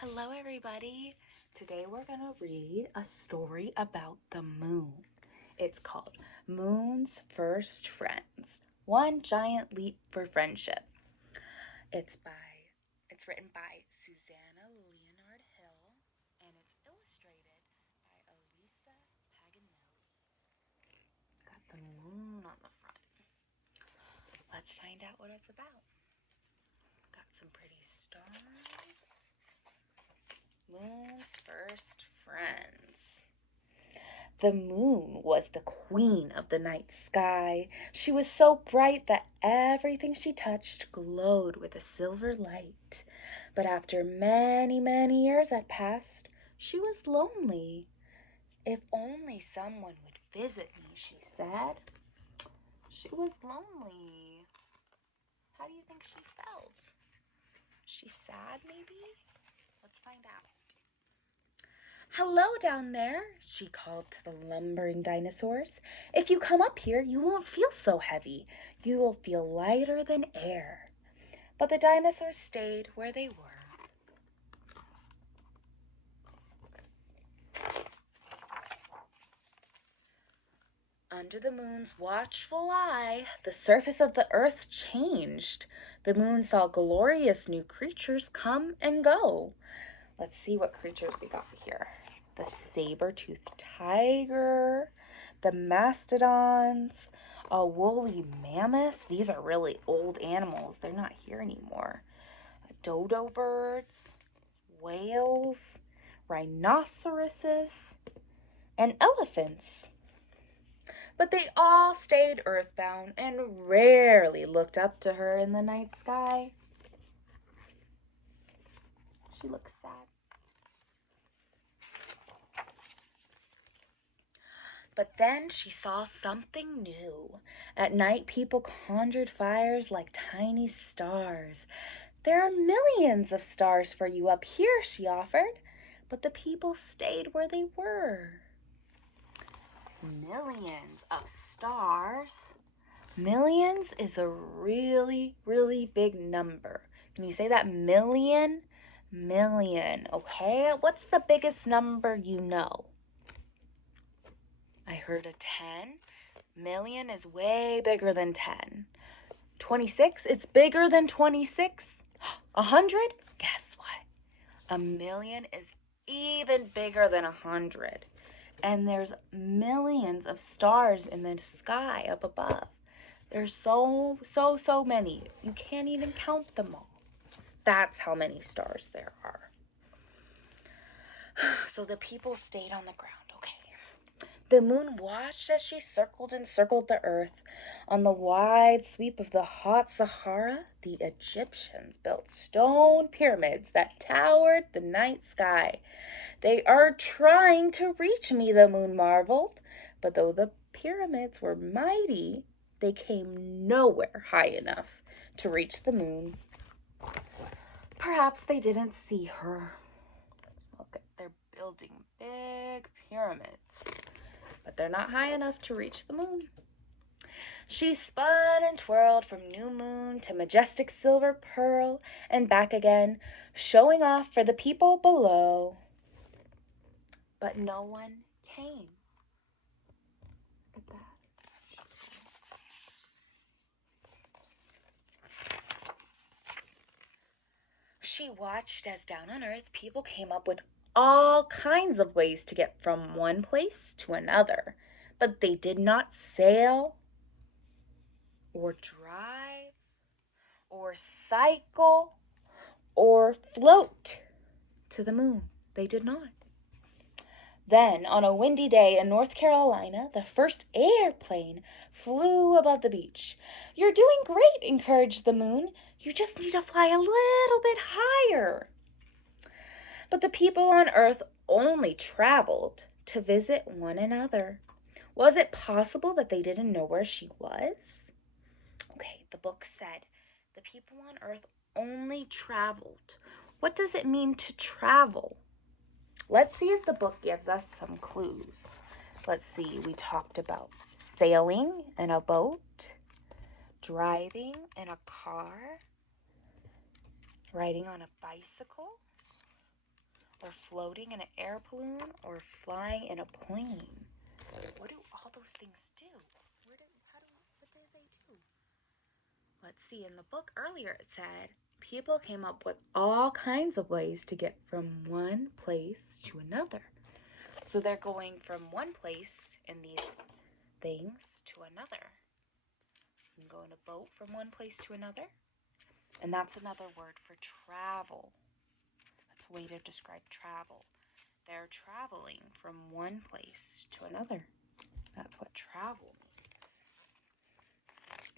Hello, everybody. Today we're going to read a story about the moon. It's called Moon's First Friends, One Giant Leap for Friendship. It's written by Susanna Leonard Hill, and it's illustrated by Elisa Paganelli. Got the moon on the front. Let's find out what it's about. Got some pretty stars. Moon's first friends. The moon was the queen of the night sky. She was so bright that everything she touched glowed with a silver light. But after many, many years had passed, she was lonely. If only someone would visit me, she said. She was lonely. How do you think she felt? She's sad, maybe? Let's find out. "Hello down there," she called to the lumbering dinosaurs. "If you come up here, you won't feel so heavy. You will feel lighter than air." But the dinosaurs stayed where they were. Under the moon's watchful eye, the surface of the earth changed. The moon saw glorious new creatures come and go. Let's see what creatures we got here. The saber-toothed tiger, the mastodons, a woolly mammoth. These are really old animals. They're not here anymore. Dodo birds, whales, rhinoceroses, and elephants. But they all stayed earthbound and rarely looked up to her in the night sky. She looks sad. But then she saw something new. At night, people conjured fires like tiny stars. "There are millions of stars for you up here," she offered. But the people stayed where they were. Millions of stars? Millions is a really, really big number. Can you say that? Million? Million, okay? What's the biggest number you know? I heard a 10. Million is way bigger than 10. 26, it's bigger than 26. 100? Guess what? A million is even bigger than 100. And there's millions of stars in the sky up above. There's so many. You can't even count them all. That's how many stars there are. So the people stayed on the ground. The moon watched as she circled and circled the earth. On the wide sweep of the hot Sahara, the Egyptians built stone pyramids that towered the night sky. "They are trying to reach me," the moon marveled. But though the pyramids were mighty, they came nowhere high enough to reach the moon. Perhaps they didn't see her. Look, they're building big pyramids, but they're not high enough to reach the moon. She spun and twirled from new moon to majestic silver pearl and back again, showing off for the people below. But no one came. Look at that. She watched as down on earth people came up with all kinds of ways to get from one place to another. But they did not sail or drive or cycle or float to the moon. They did not. Then, on a windy day in North Carolina, the first airplane flew above the beach. "You're doing great," encouraged the moon. "You just need to fly a little bit higher." But the people on Earth only traveled to visit one another. Was it possible that they didn't know where she was? Okay, the book said the people on Earth only traveled. What does it mean to travel? Let's see if the book gives us some clues. Let's see, we talked about sailing in a boat, driving in a car, riding on a bicycle, or floating in an air balloon, or flying in a plane? What do all those things do? What do they do? Let's see, in the book earlier it said people came up with all kinds of ways to get from one place to another. So they're going from one place in these things to another. You can go in a boat from one place to another. And that's another word for travel. That's a way to describe travel. They're traveling from one place to another. That's what travel means.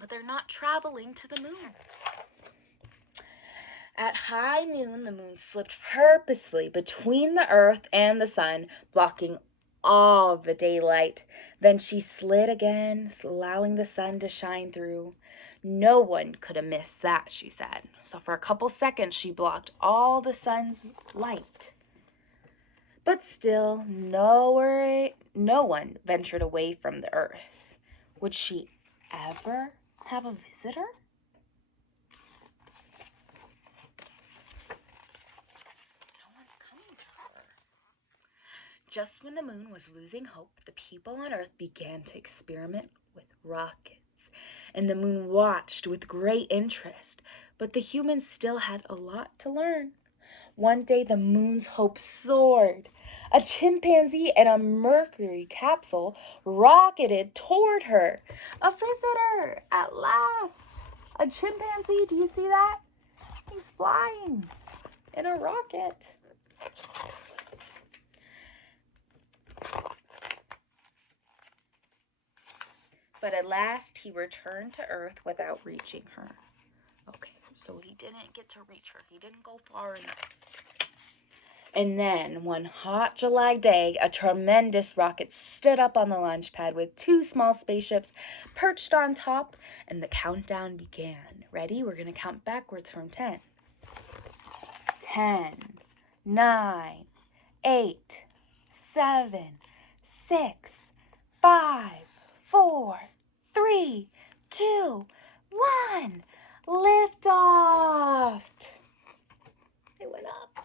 But they're not traveling to the moon. At high noon, the moon slipped purposely between the earth and the sun, blocking all of the daylight. Then she slid again, allowing the sun to shine through. No one could have missed that, she said. So for a couple seconds, she blocked all the sun's light. But still, no one ventured away from the earth. Would she ever have a visitor? Just when the moon was losing hope, the people on Earth began to experiment with rockets, and the moon watched with great interest. But the humans still had a lot to learn. One day the moon's hope soared. A chimpanzee and a mercury capsule rocketed toward her. A visitor, at last. A chimpanzee, do you see that? He's flying in a rocket. But at last he returned to Earth without reaching her. Okay, so he didn't get to reach her. He didn't go far enough. And then, one hot July day, a tremendous rocket stood up on the launch pad with two small spaceships perched on top, and the countdown began. Ready? We're going to count backwards from 10. 10, 9, 8, 7, 6, 5, 4, 3, 2, 1. Lift off. It went up.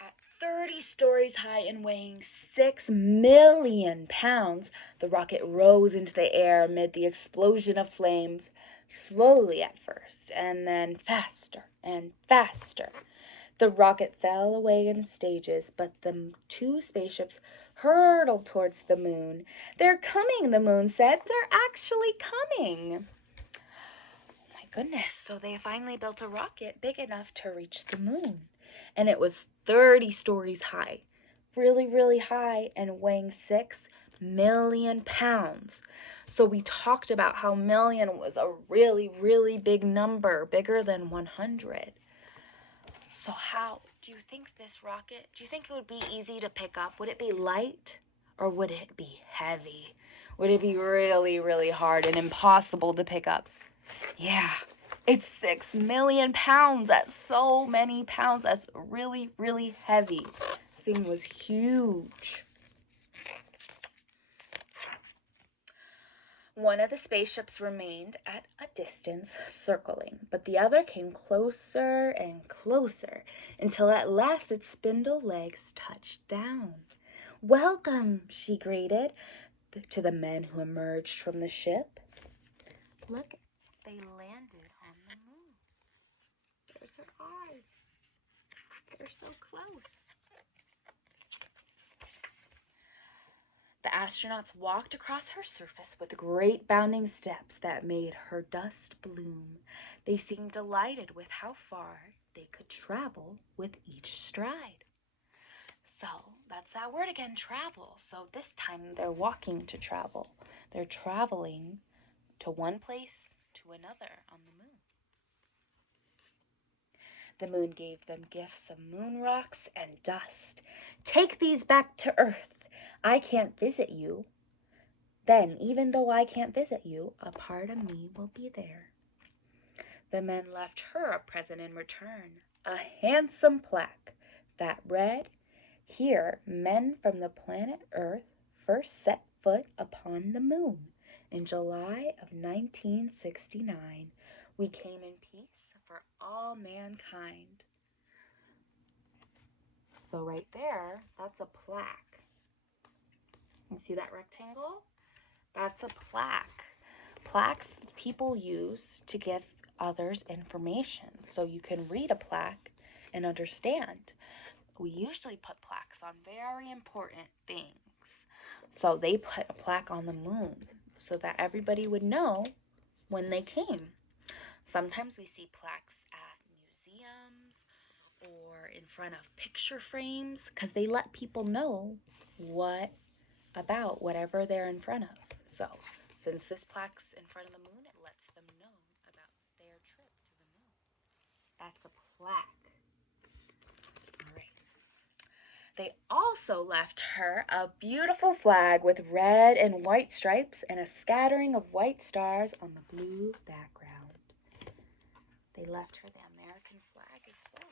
At 30 stories high and weighing 6 million pounds, the rocket rose into the air amid the explosion of flames, slowly at first, and then faster and faster. The rocket fell away in stages, but the two spaceships hurtled towards the moon. They're coming, the moon said. They're actually coming. Oh my goodness, so they finally built a rocket big enough to reach the moon. And it was 30 stories high, really, really high, and weighing 6 million pounds. So we talked about how million was a really, really big number, bigger than 100. So how do you think this rocket, do you think it would be easy to pick up? Would it be light or would it be heavy? Would it be really, really hard and impossible to pick up? Yeah, it's 6 million pounds. That's so many pounds. That's really, really heavy. This thing was huge. One of the spaceships remained at a distance, circling, but the other came closer and closer until at last its spindle legs touched down. "Welcome," she greeted to the men who emerged from the ship. Look, they landed on the moon. There's her eye. They're so close. The astronauts walked across her surface with great bounding steps that made her dust bloom. They seemed delighted with how far they could travel with each stride. So that's that word again, travel. So this time they're walking to travel. They're traveling to one place to another on the moon. The moon gave them gifts of moon rocks and dust. "Take these back to Earth. I can't visit you. Then, even though I can't visit you, a part of me will be there." The men left her a present in return, a handsome plaque that read, "Here, men from the planet Earth first set foot upon the moon. In July of 1969, we came in peace for all mankind. So right there, that's a plaque. You see that rectangle? That's a plaque. Plaques people use to give others information so you can read a plaque and understand. We usually put plaques on very important things. So they put a plaque on the moon so that everybody would know when they came. Sometimes we see plaques at museums or in front of picture frames because they let people know what about whatever they're in front of. So, since this plaque's in front of the moon, it lets them know about their trip to the moon. That's a plaque. All right. They also left her a beautiful flag with red and white stripes and a scattering of white stars on the blue background. They left her the American flag as well.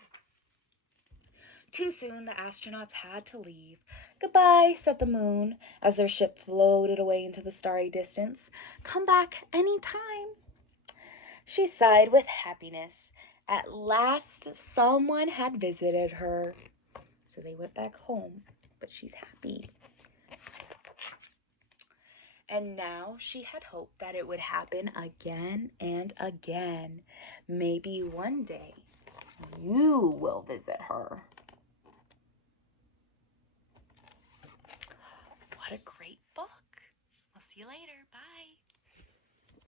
Too soon, the astronauts had to leave. Goodbye, said the moon as their ship floated away into the starry distance. Come back any time. She sighed with happiness. At last, someone had visited her. So they went back home, but she's happy. And now she had hoped that it would happen again and again. Maybe one day you will visit her.